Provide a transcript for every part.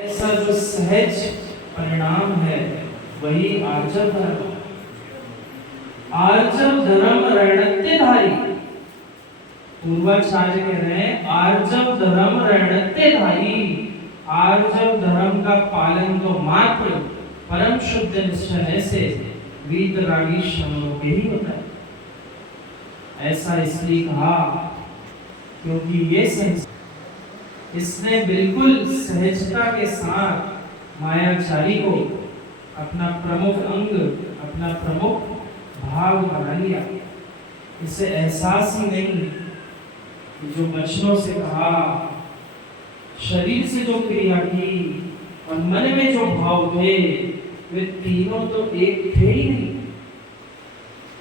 ऐसा जो सहज परिणाम है वही आर्जव धर्म। आर्जव धर्म रणत्यधारी। पूर्वाचार्य कह रहे हैं आर्जव धर्म रणत्यधारी। आर्जव धर्म का पालन तो मात्र परम शुद्ध निश्चय से वीतरागी श्रमणों के ही होता है। ऐसा इसलिए कहा क्योंकि ये संसार इसने बिल्कुल सहजता के साथ मायाचारी को अपना प्रमुख अंग, अपना प्रमुख भाव बना लिया। इसे एहसास ही नहीं कि जो वचनों से कहा, शरीर से जो क्रिया की और मन में जो भाव थे, वे तीनों तो एक थे ही नहीं।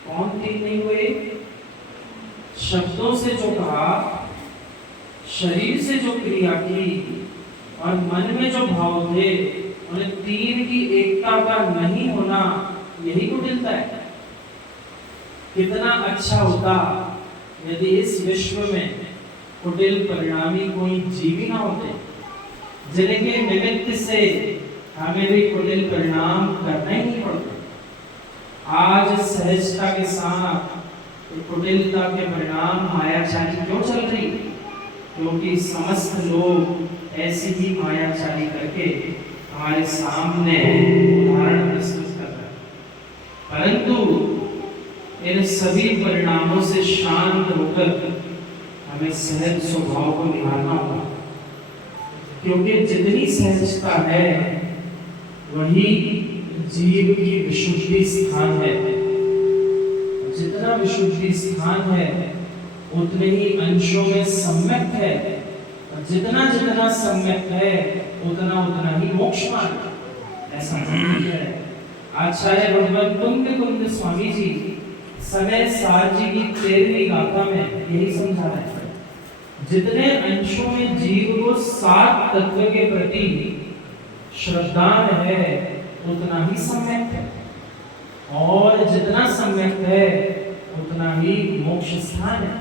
कौन तीन नहीं हुए? शब्दों से जो कहा, शरीर से जो क्रिया की और मन में जो भाव थे, उन तीन की एकता का नहीं होना यही कुटिलता है। कितना अच्छा होता यदि इस विश्व में कुटिल परिणामी कोई जीव ना होते, जिनके निमित्त से हमें भी कुटिल परिणाम करना ही नहीं पड़ता। आज सहजता के साथ कुटिलता के परिणाम मायाचारी क्यों चल रही? क्योंकि समस्त लोग ऐसी ही मायाचारी करके हमारे सामने उदाहरण प्रस्तुत कर रहे हैं। परंतु इन सभी परिणामों से शांत होकर हमें सहज स्वभाव को निभाना होगा, क्योंकि जितनी सहजता है वही जीव की विशुद्धि स्थान है। जितना विशुद्धि स्थान है उतने ही अंशों में सम्यक है, और जितना जितना सम्यक है उतना उतना ही मोक्ष मार्ग। ऐसा है आचार्य भगवान कुंद स्वामी जी समय सार जी की 13वीं गाथा में यही समझा रहे हैं। जितने अंशों में जीव को सात तत्व के प्रति श्रद्धा है उतना ही सम्यक है, और जितना सम्यक है उतना ही मोक्ष स्थान है।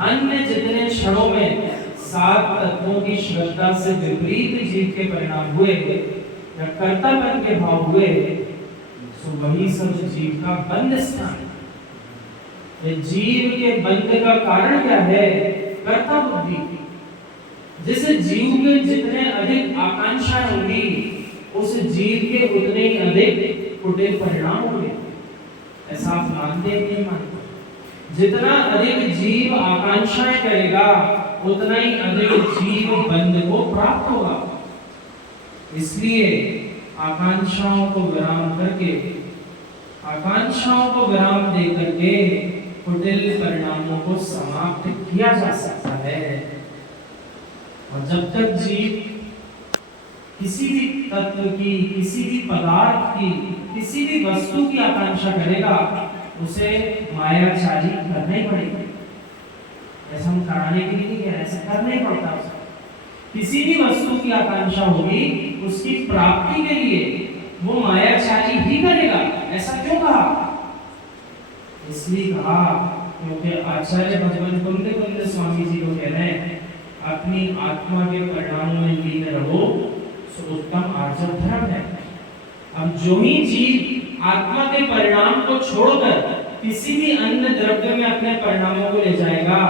अन्य जितने क्षणों में सात तत्वों की श्रद्धा से विपरीत जीव के परिणाम हुए या कर्तापन के भाव हुए, तो वही सब जीव का बंध स्थान है। जीव के बंध का कारण क्या है? कर्ता बुद्धि। जिस जीव के जितने अधिक आकांक्षाएं होंगी, उस जीव के उतने ही अधिक कुटिल परिणाम होंगे। ऐसा आप मानते हैं नहीं मानते? जितना अधिक जीव आकांक्षाएं करेगा उतना ही अधिक जीव बंध को प्राप्त होगा। इसलिए आकांक्षाओं को विराम करके, आकांक्षाओं को विराम दे करके कुटिल परिणामों को समाप्त किया जा सकता है। और जब तक जीव किसी भी तत्व की, किसी भी पदार्थ की, किसी भी वस्तु की आकांक्षा करेगा, उसे मायाचारी करना ही पड़ेगा। ऐसा हम कराने के लिए नहीं कह रहे, ऐसा करना ही पड़ता है। किसी भी वस्तु की आकांक्षा होगी, उसकी प्राप्ति के लिए वो मायाचारी ही करेगा। ऐसा क्यों कहा? इसलिए कहा क्योंकि आचार्य भगवान कुंद स्वामी जी को कह रहे हैं अपनी आत्मा के परिणामों में लीन रहो, तो उत्तम आर्जव धर्म है। अब जो ही जीव आत्मा के परिणाम को छोड़कर किसी भी अन्य द्रव्य में अपने परिणामों को ले जाएगा,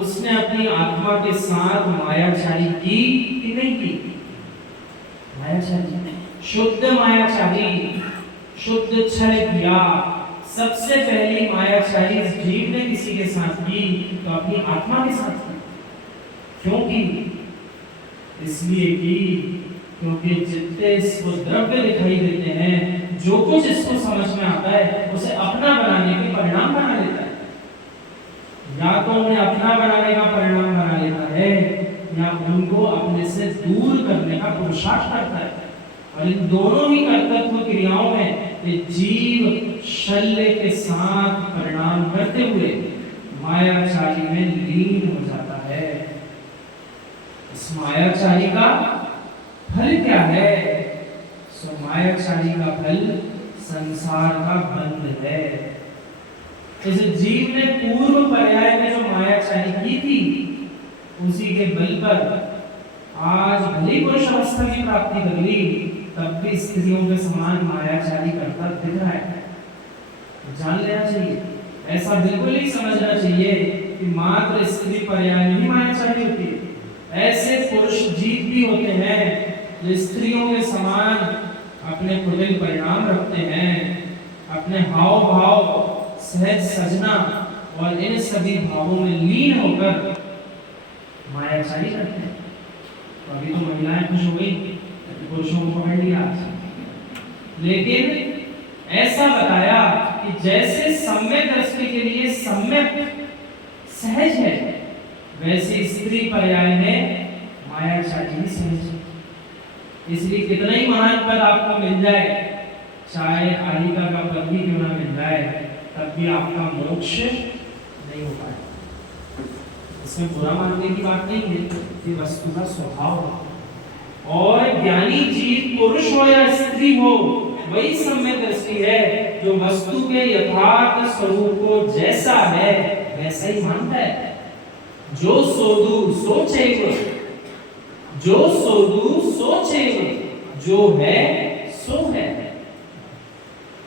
उसने अपनी आत्मा के साथ मायाचारी की कि नहीं की? मायाचारी, शुद्ध मायाचारी, शुद्ध छल किया। सबसे पहली मायाचारी जीव ने किसी के साथ की तो अपनी आत्मा के साथ की। क्यों की? इसलिए की क्योंकि जितने इसको द्रव्य दिखाई देते हैं, जो कुछ इसको समझ में आता है, उसे अपना बनाने के परिणाम बना लेता है। या तो उन्हें अपना बनाने का परिणाम बना लेता है, या उनको अपने से दूर करने का पुरुषार्थ करता है। और इन दोनों ही कर्तव्य क्रियाओं में जीव शल्य के साथ परिणाम करते हुए मायाचारी में लीन हो जाता है। इस मायाचारी का फल क्या है? मायाचारी का फल संसार का बंध है। इस जीव ने पूर्व पर्याय में जो मायाचारी की थी, उसी के बल पर आज भली पुरुष अवस्था की प्राप्ति कर ली, तब भी स्त्रियों के समान मायाचारी करता दिख रहा है। जान लेना चाहिए, ऐसा बिल्कुल नहीं समझना चाहिए कि मात्र स्त्री पर्याय ही मायाचारी होती है। ऐसे पुरुष जीव भी होते हैं जो स्त्रियों के समान अपने कुटिल परिणाम रखते हैं, अपने हाव भाव, सहज सजना और इन सभी भावों में लीन होकर मायाचारी करते हैं। तो अभी तो महिलाएं खुश हो गई, पुरुषों को पकड़ लिया, लेकिन ऐसा बताया कि जैसे सम्यक दृष्टि के लिए सम्यक सहज है, वैसे स्त्री पर्याय में मायाचारी ही सहज है। इसलिए कितना ही महान पद आपको मिल जाए, चाहे आलिका का पद भी क्यों ना मिल जाए, तब भी आपका मोक्ष नहीं हो पाएगा। इसमें बुरा मानने की बात नहीं है, ये वस्तु का स्वभाव है। और ज्ञानी जीव पुरुष हो या स्त्री हो, वही सम्यक दृष्टि है जो वस्तु के यथार्थ स्वरूप को जैसा है वैसा ही मानता है। जो सोदु सोचेव, जो सोदु सोचेव, जो है सो है,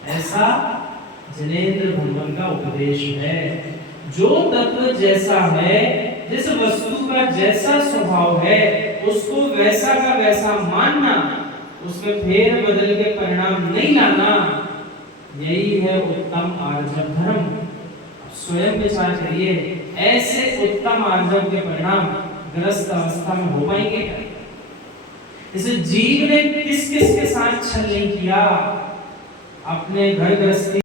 ऐसा जनेंद्र भगवान का उपदेश है। जो तत्व जैसा है, जिस वस्तु का जैसा स्वभाव है, उसको वैसा का वैसा मानना, उसमें फेर बदल के परिणाम नहीं लाना, यही है उत्तम आर्जव धर्म। स्वयं विचार करिए, ऐसे उत्तम आर्जव के परिणाम ग्रस्त अवस्था में हो पाएंगे क्या? इसे जीव ने किस किस के साथ छल नहीं किया, अपने घर गृहस्थी